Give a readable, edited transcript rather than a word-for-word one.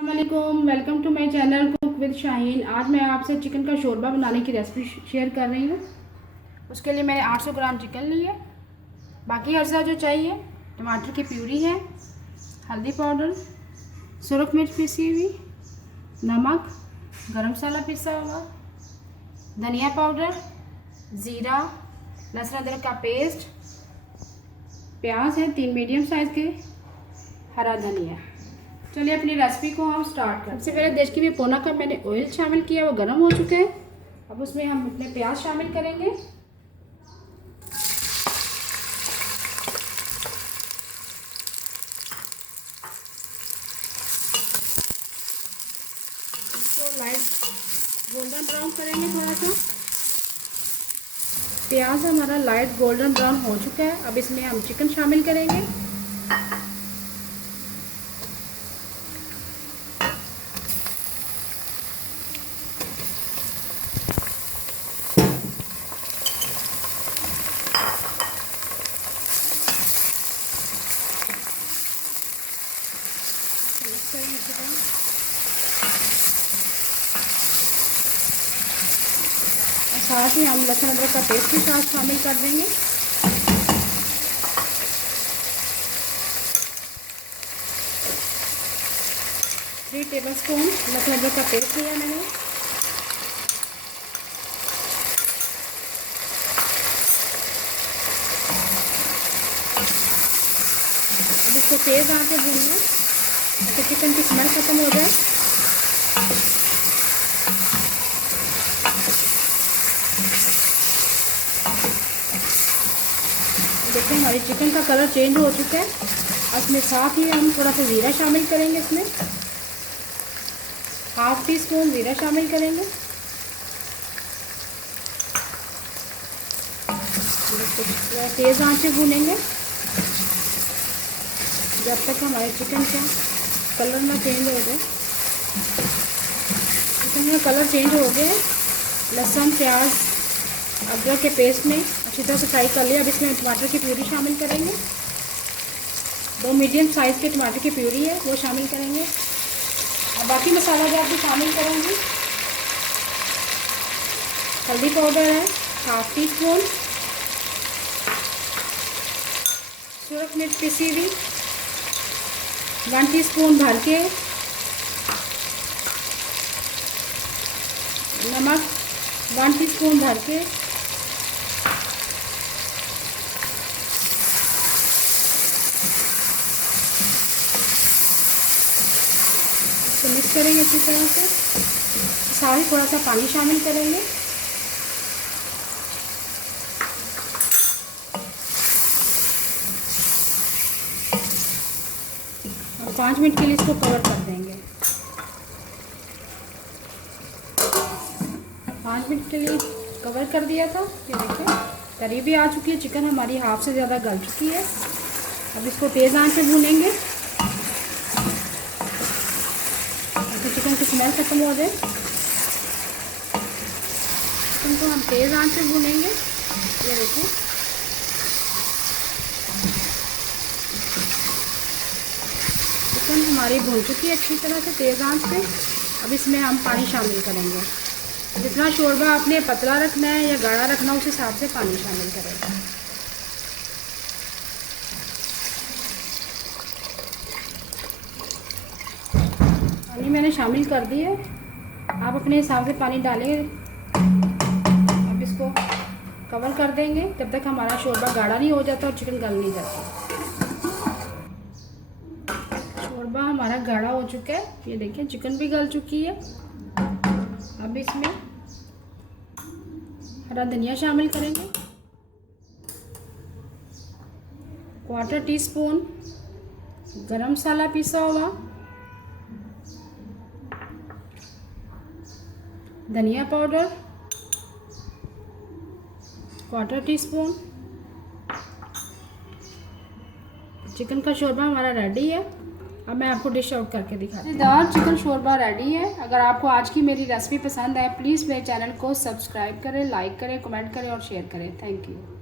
अस्सलामुअलैकुम, welcome to my channel cook with Shaheen. आज मैं आपसे चिकन का शोरबा बनाने की रेसिपी शेयर कर रही हूँ। उसके लिए मैंने 800 ग्राम चिकन ली है। बाकी अज्जा जो चाहिए, टमाटर की प्यूरी है, हल्दी पाउडर, सुरख मिर्च पीसी हुई, नमक, गरम मसाला पिसा हुआ, धनिया पाउडर, ज़ीरा, लहसुन अदरक का पेस्ट, प्याज है 3 मीडियम साइज़ के, हरा धनिया। चलिए अपनी रेसिपी को हम स्टार्ट करते हैं। सबसे पहले देश की भी पौना कप मैंने ऑयल शामिल किया, वो गर्म हो चुके हैं। अब उसमें हम अपने प्याज शामिल करेंगे। इसको लाइट गोल्डन ब्राउन करेंगे थोड़ा सा। प्याज हमारा लाइट गोल्डन ब्राउन हो चुका है। अब इसमें हम चिकन शामिल करेंगे। साथ ही हम लहसुन अदरक का पेस्ट भी साथ शामिल कर देंगे। थ्री टेबलस्पून लहसुन अदरक का पेस्ट लिया मैंने। अब इसको तेज़ आंच पे भूनना ताकि चिकन की स्मेल ख़त्म हो जाए। देखिए हमारी चिकन का कलर चेंज हो चुका है। अब इसमें साथ ही हम थोड़ा सा ज़ीरा शामिल करेंगे। इसमें हाफ टी स्पून ज़ीरा शामिल करेंगे। तेज़ आंच पे भूनेंगे जब तक हमारे चिकन का कलर ना चेंज हो जाए। चिकन का कलर चेंज हो गया। लहसुन प्याज अदरक के पेस्ट में अच्छी तरह से फ्राई कर लिया। अब इसमें टमाटर की प्यूरी शामिल करेंगे। 2 मीडियम साइज़ के टमाटर की प्यूरी है वो शामिल करेंगे। अब बाकी मसाला जो भी शामिल करेंगे। हल्दी पाउडर है हाफ टी स्पून, सुरख मिर्च पिसी हुई 1 टीस्पून भर के, नमक 1 टीस्पून भर के, इसको मिक्स करेंगे अच्छी तरह से। साथ ही थोड़ा सा पानी शामिल करेंगे। और 5 मिनट के लिए इसको कवर कर देंगे। 5 मिनट के लिए कवर कर दिया था। ये देखिए करीब भी आ चुकी है। चिकन हमारी हाफ से ज़्यादा गल चुकी है। अब इसको तेज़ आंच पे भूनेंगे ताकि चिकन की स्मेल ख़त्म हो जाए। चिकन को हम तेज़ आंच पे भूनेंगे। ये देखिए चिकन हमारी भून चुकी है अच्छी तरह से तेज़ आंच पे। अब इसमें हम पानी शामिल करेंगे। जितना शोरबा आपने पतला रखना है या गाढ़ा रखना है उस हिसाब से पानी शामिल करेंगे। पानी मैंने शामिल कर दी है। आप अपने हिसाब से पानी डालेंगे। अब इसको कवर कर देंगे तब तक हमारा शोरबा गाढ़ा नहीं हो जाता और चिकन गल नहीं जाती। शोरबा हमारा गाढ़ा हो चुका है। ये देखिए चिकन भी गल चुकी है। अब इसमें हरा धनिया शामिल करेंगे। 1/4 टीस्पून गरम मसाला पिसा हुआ, धनिया पाउडर 1/4 टीस्पून। चिकन का शोरबा हमारा रेडी है। अब मैं आपको डिश आउट करके दिखाती हूँ। मज़ेदार चिकन शोरबा रेडी है। अगर आपको आज की मेरी रेसिपी पसंद आए प्लीज़ मेरे चैनल को सब्सक्राइब करें, लाइक करें, कमेंट करें और शेयर करें। Thank you.